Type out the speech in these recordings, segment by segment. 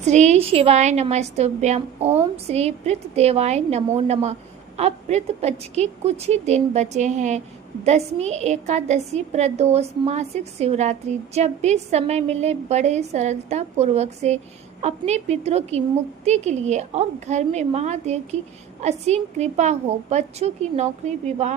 श्री शिवाय नमस्तुभ्यम। ओम श्री पितृदेवाय नमो नमः। अब पितृपक्ष के कुछ ही दिन बचे हैं। दसवीं एकादशी, प्रदोष, मासिक शिवरात्रि। जब भी समय मिले बड़े सरलता पूर्वक से अपने पितरों की मुक्ति के लिए और घर में महादेव की असीम कृपा हो, बच्चों की नौकरी, विवाह,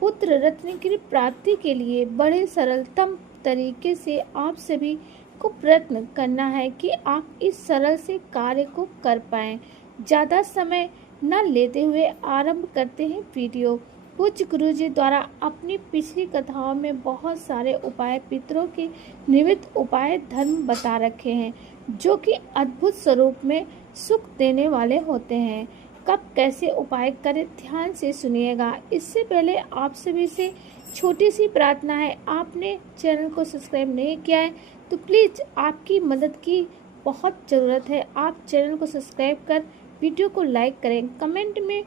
पुत्र रत्न की प्राप्ति के लिए बड़े सरलतम तरीके से आप सभी को प्रयत्न करना है कि आप इस सरल से कार्य को कर पाएं। ज़्यादा समय न लेते हुए आरंभ करते हैं वीडियो। पूज्य गुरु जी द्वारा अपनी पिछली कथाओं में बहुत सारे उपाय, पितरों के निमित्त उपाय, धर्म बता रखे हैं जो कि अद्भुत स्वरूप में सुख देने वाले होते हैं। कब कैसे उपाय करें, ध्यान से सुनिएगा। इससे पहले आप सभी से छोटी सी प्रार्थना है, आपने चैनल को सब्सक्राइब नहीं किया है तो प्लीज़ आपकी मदद की बहुत ज़रूरत है। आप चैनल को सब्सक्राइब कर वीडियो को लाइक करें। कमेंट में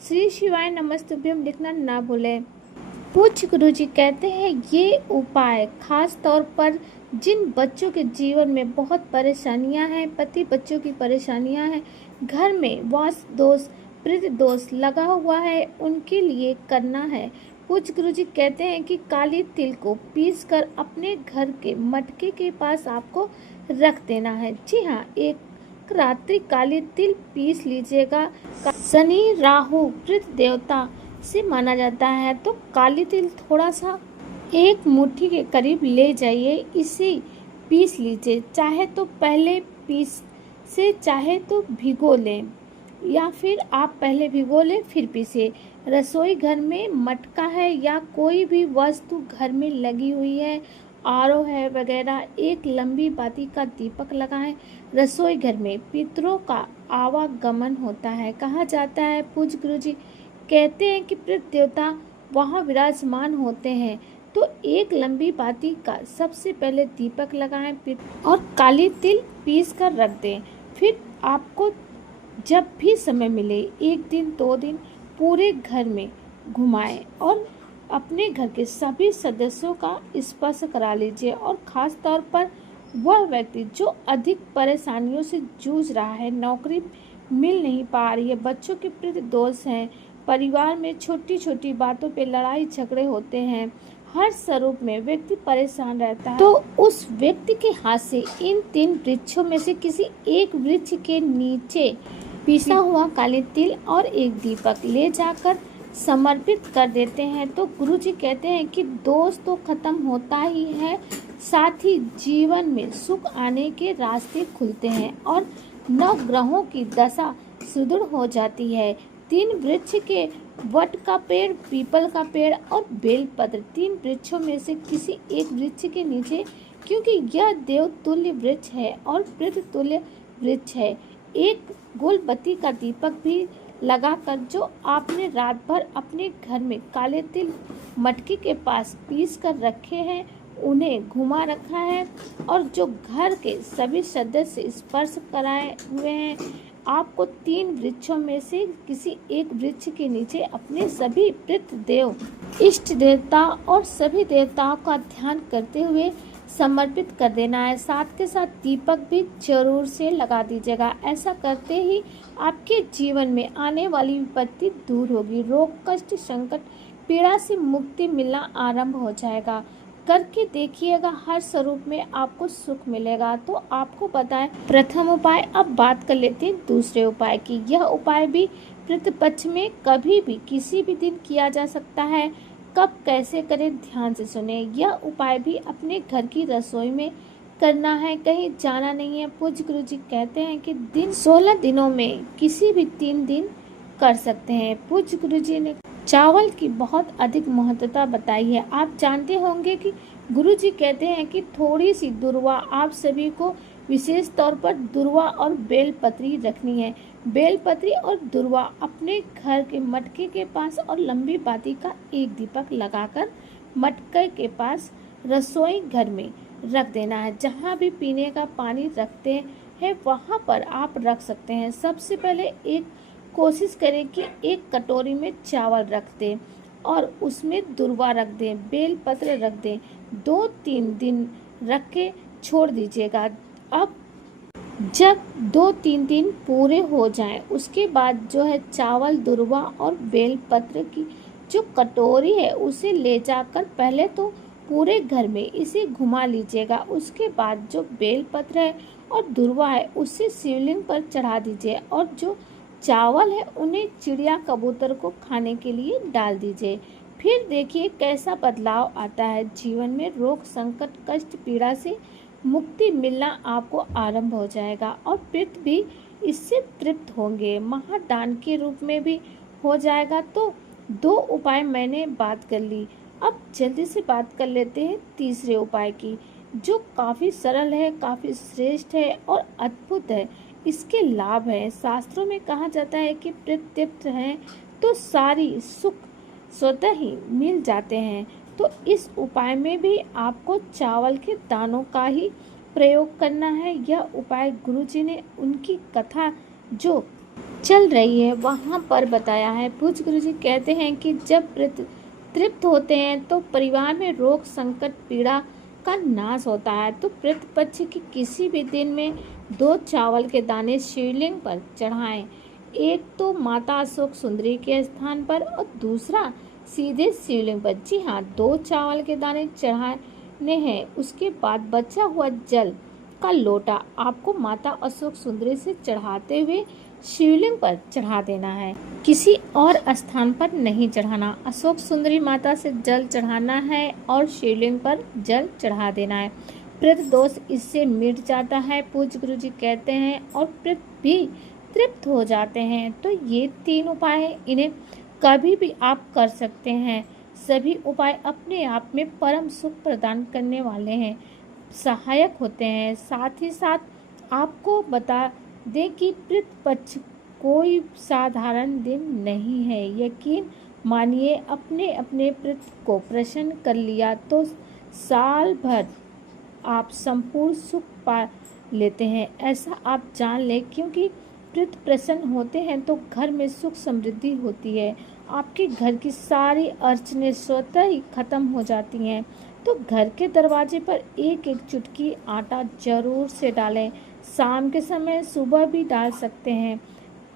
श्री शिवाय नमस्तुभ्यम लिखना ना भूलें। पूज्य गुरु जी कहते हैं ये उपाय खास तौर पर जिन बच्चों के जीवन में बहुत परेशानियां हैं, पति बच्चों की परेशानियां हैं, घर में वास दोष, पितृ दोष लगा हुआ है, उनके लिए करना है। पूज्य गुरु जी कहते हैं कि काली तिल को पीसकर अपने घर के मटके के पास आपको रख देना है। जी हाँ, एक रात्रि काली तिल पीस लीजिएगा। शनि, राहु, पितृ देवता से माना जाता है, तो काली तिल थोड़ा सा एक मुट्ठी के करीब ले जाइए, इसे पीस लीजिए। चाहे तो पहले पीस से, चाहे तो भिगो लें, या फिर आप पहले भिगो लें फिर पीसे। रसोई घर में मटका है या कोई भी वस्तु घर में लगी हुई है, आरओ है वगैरह, एक लंबी बाती का दीपक लगाएं। रसोई घर में पितरों का आवागमन होता है, कहा जाता है। पूज्य गुरु जी कहते हैं कि पितृ देवता वहाँ विराजमान होते हैं, तो एक लंबी बाती का सबसे पहले दीपक लगाएं और काली तिल पीस कर रख दें। फिर आपको जब भी समय मिले, एक दिन 2 दिन पूरे घर में घुमाएं और अपने घर के सभी सदस्यों का स्पर्श करा लीजिए। और ख़ास तौर पर वह व्यक्ति जो अधिक परेशानियों से जूझ रहा है, नौकरी मिल नहीं पा रही है, बच्चों के प्रति दोष हैं, परिवार में छोटी छोटी बातों पे लड़ाई झगड़े होते हैं, हर स्वरूप में व्यक्ति परेशान रहता है, तो उस व्यक्ति के हाथ से इन 3 वृक्षों में से किसी एक वृक्ष के नीचे पिसा हुआ काली तिल और एक दीपक ले जाकर समर्पित कर देते हैं, तो गुरु जी कहते हैं कि दोष तो खत्म होता ही है, साथ ही जीवन में सुख आने के रास्ते खुलते हैं और 9 ग्रहों की दशा सुदृढ़ हो जाती है। 3 वृक्ष के वट का पेड़, पीपल का पेड़ और बेलपत्र, 3 वृक्षों में से किसी एक वृक्ष के नीचे, क्योंकि यह देव तुल्य वृक्ष है और पितृ तुल्य वृक्ष है। एक गोलबत्ती का दीपक भी लगाकर जो आपने रात भर अपने घर में काले तिल मटके के पास पीस कर रखे हैं, उन्हें घुमा रखा है और जो घर के सभी सदस्य स्पर्श कराए हुए हैं, आपको 3 वृक्षों में से किसी एक वृक्ष के नीचे अपने सभी पितृ देव, इष्ट देवता और सभी देवताओं का ध्यान करते हुए समर्पित कर देना है। साथ के साथ दीपक भी जरूर से लगा दीजिएगा। ऐसा करते ही आपके जीवन में आने वाली विपत्ति दूर होगी, रोग, कष्ट, संकट, पीड़ा से मुक्ति मिलना आरंभ हो जाएगा। करके देखिएगा, हर स्वरूप में आपको सुख मिलेगा। तो आपको बताएं प्रथम उपाय। अब बात कर लेते हैं दूसरे उपाय की। यह उपाय भी पितृपक्ष में कभी भी किसी भी दिन किया जा सकता है। कब कैसे करें, ध्यान से सुने। यह उपाय भी अपने घर की रसोई में करना है, कहीं जाना नहीं है। पूज्य गुरु जी कहते हैं कि दिन 16 दिनों में किसी भी 3 दिन कर सकते हैं। पूज्य गुरु जी ने चावल की बहुत अधिक महत्वता बताई है। आप जानते होंगे कि गुरु जी कहते हैं कि थोड़ी सी दुर्वा, आप सभी को विशेष तौर पर दुर्वा और बेलपत्री रखनी है। बेलपत्री और दुर्वा अपने घर के मटके के पास और लंबी बाती का एक दीपक लगाकर मटके के पास रसोई घर में रख देना है। जहाँ भी पीने का पानी रखते हैं वहाँ पर आप रख सकते हैं। सबसे पहले एक कोशिश करें कि एक कटोरी में चावल रख दें और उसमें दुर्वा रख दें, बेलपत्र रख दें। 2-3 दिन रख के छोड़ दीजिएगा। अब जब 2-3 दिन पूरे हो जाएं, उसके बाद जो है चावल, दुर्वा और बेलपत्र की जो कटोरी है उसे ले जाकर पहले तो पूरे घर में इसे घुमा लीजिएगा। उसके बाद जो बेलपत्र है और दुर्वा है उसे शिवलिंग पर चढ़ा दीजिए और जो चावल है उन्हें चिड़िया कबूतर को खाने के लिए डाल दीजिए। फिर देखिए कैसा बदलाव आता है। जीवन में रोग, संकट, कष्ट, पीड़ा से मुक्ति मिलना आपको आरंभ हो जाएगा और पितृ भी इससे तृप्त होंगे। महादान के रूप में भी हो जाएगा। तो 2 उपाय मैंने बात कर ली। अब जल्दी से बात कर लेते हैं तीसरे उपाय की, जो काफ़ी सरल है, काफ़ी श्रेष्ठ है और अद्भुत है। इसके लाभ हैं। शास्त्रों में कहा जाता है कि पितृ तृप्त हैं तो सारी सुख स्वतः ही मिल जाते हैं। तो इस उपाय में भी आपको चावल के दानों का ही प्रयोग करना है। यह उपाय गुरुजी ने उनकी कथा जो चल रही है वहाँ पर बताया है। पूज्य गुरुजी कहते हैं कि जब तृप्त होते हैं तो परिवार में रोग, संकट, पीड़ा का नाश होता है। तो पितृ पक्ष की किसी भी दिन में 2 चावल के दाने शिवलिंग पर चढ़ाएं। एक तो माता अशोक सुंदरी के स्थान पर और दूसरा सीधे शिवलिंग पर। जी हाँ, 2 चावल के दाने चढ़ाने हैं। उसके बाद बचा हुआ जल का लोटा आपको माता अशोक सुंदरी से चढ़ाते हुए शिवलिंग पर चढ़ा देना है, किसी और स्थान पर नहीं चढ़ाना। अशोक सुंदरी माता से जल चढ़ाना है और शिवलिंग पर जल चढ़ा देना है। पितृ दोष इससे मिट जाता है, पूज्य गुरुजी कहते हैं, और पितृ भी तृप्त हो जाते हैं। तो ये 3 उपाय हैं, इन्हें कभी भी आप कर सकते हैं। सभी उपाय अपने आप में परम सुख प्रदान करने वाले हैं, सहायक होते हैं। साथ ही साथ आपको बता दें कि पितृ पक्ष कोई साधारण दिन नहीं है। यकीन मानिए, अपने अपने पितृ को प्रसन्न कर लिया तो साल भर आप संपूर्ण सुख पा लेते हैं। ऐसा आप जान लें, क्योंकि पितृ प्रसन्न होते हैं तो घर में सुख समृद्धि होती है। आपके घर की सारी अड़चनें स्वतः ही खत्म हो जाती हैं। तो घर के दरवाजे पर एक एक चुटकी आटा जरूर से डालें। शाम के समय, सुबह भी डाल सकते हैं,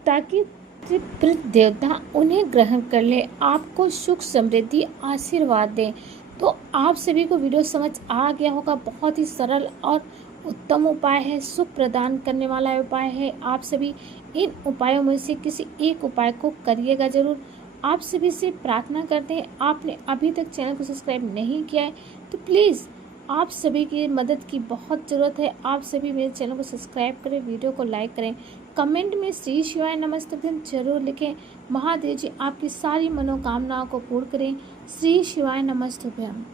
ताकि पितृ देवता उन्हें ग्रहण कर ले, आपको सुख समृद्धि आशीर्वाद दें। तो आप सभी को वीडियो समझ आ गया होगा। बहुत ही सरल और उत्तम उपाय है, सुख प्रदान करने वाला उपाय है। आप सभी इन उपायों में से किसी एक उपाय को करिएगा जरूर। आप सभी से प्रार्थना करते हैं, आपने अभी तक चैनल को सब्सक्राइब नहीं किया है तो प्लीज़ आप सभी की मदद की बहुत ज़रूरत है। आप सभी मेरे चैनल को सब्सक्राइब करें, वीडियो को लाइक करें, कमेंट में श्री शिवाय नमस्तुभ्यम जरूर लिखें। महादेव जी आपकी सारी मनोकामनाओं को पूर्ण करें। श्री शिवाय नमस्तुभ्यम।